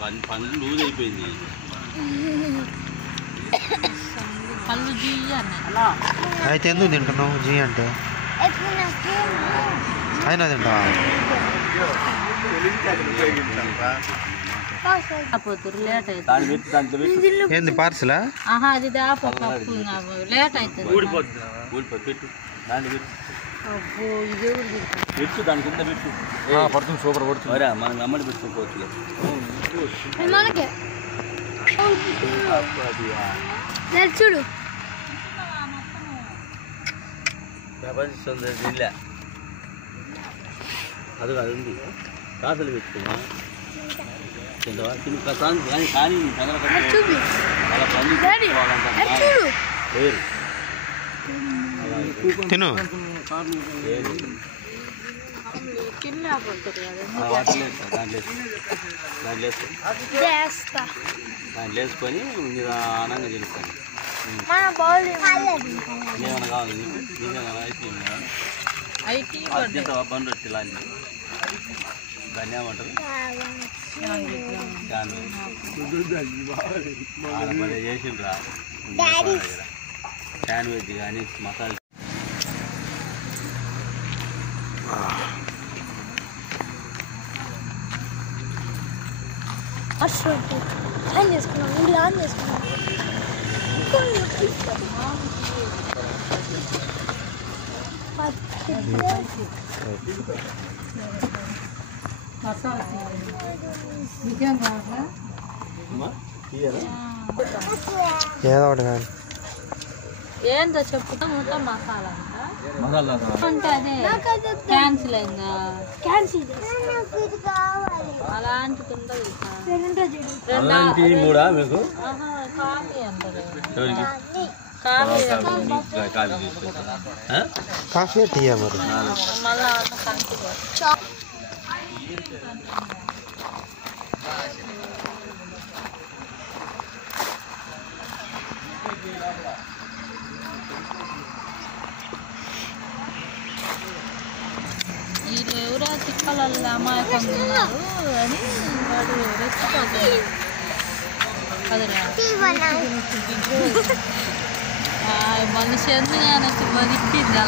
పండ్లు లూజ్ అయిపోయింది. పళ్ళు జీ అయితే ఎందుకు తింటున్నావు జీ అంటే అయినా తింటా ఏంది పార్సలా అది లేట్ అవుతుంది పెట్టు దాని కింద పెట్టు పడుతుంది సూపర్ పడుతుంది మనం అమ్మడి పెట్టుకోవచ్చు చూడు ప్రపంచం జిల్లా అది ఉంది కాసులు పెట్టుకున్నా కానీ కానీ అలా లేరు తిను దాంట్లో వేసుకొని నిదానంగా తెలుస్తాను ఏమైనా కావాలి తింటావా బండి వచ్చి లాంటి దాన్ని ఏమంటారు దాన్ని చేసిండ్రా శాండ్విచ్ కానీ మసాలా ఆన్ చేసుకున్నాం ఇంట్లో ఆన్ చేసుకున్నాం ఏదో ఒకటి కానీ ఏందో చెప్పుతా మొత్తం మసాలా అంటే అదే క్యాన్సిల్ అయిందా అలాంటిది ఉండదు కాఫీ అంటారు కాఫీ టీయా మరి మళ్ళా వీళ్ళు ఎవరో తిక్కలల్లో అమాయకంగా ఉన్నారు అని వాడు రెచ్చిపోతాడు కదరా మనిషి ఎందుకు వచ్చి మదిప్పింది